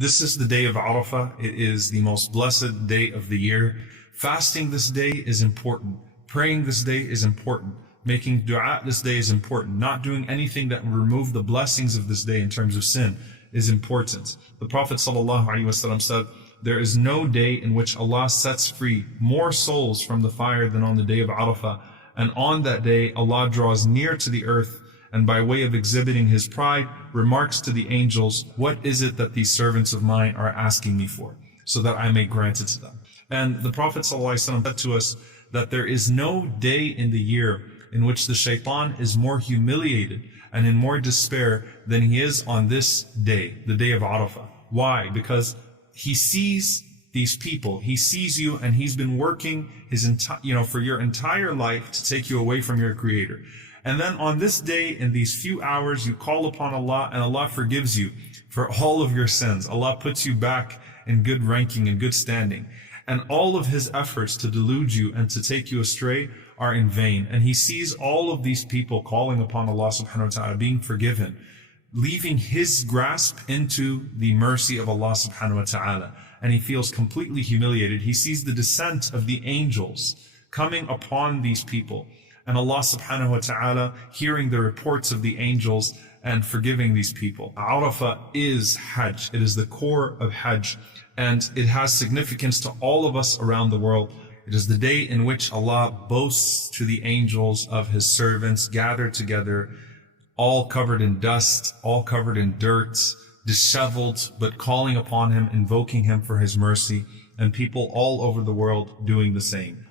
This is the day of Arafah. It is the most blessed day of the year. Fasting this day is important. Praying this day is important. Making dua this day is important. Not doing anything that will remove the blessings of this day in terms of sin is important. The Prophet ﷺ said, there is no day in which Allah sets free more souls from the fire than on the day of Arafah. And on that day, Allah draws near to the earth and by way of exhibiting His pride, remarks to the angels, what is it that these servants of mine are asking me for, so that I may grant it to them. And the Prophet ﷺ said to us that there is no day in the year in which the shaitan is more humiliated and in more despair than he is on this day, the day of Arafah. Why? Because he sees these people, he sees you, and he's been working his for your entire life to take you away from your Creator. And then on this day, in these few hours, you call upon Allah, and Allah forgives you for all of your sins. Allah puts you back in good ranking and good standing. And all of His efforts to delude you and to take you astray are in vain. And He sees all of these people calling upon Allah subhanahu wa ta'ala, being forgiven, leaving His grasp into the mercy of Allah subhanahu wa ta'ala. And He feels completely humiliated. He sees the descent of the angels coming upon these people. And Allah subhanahu wa ta'ala hearing the reports of the angels and forgiving these people. Arafah is Hajj. It is the core of Hajj. And it has significance to all of us around the world. It is the day in which Allah boasts to the angels of His servants gathered together, all covered in dust, all covered in dirt, disheveled, but calling upon Him, invoking Him for His mercy, and people all over the world doing the same.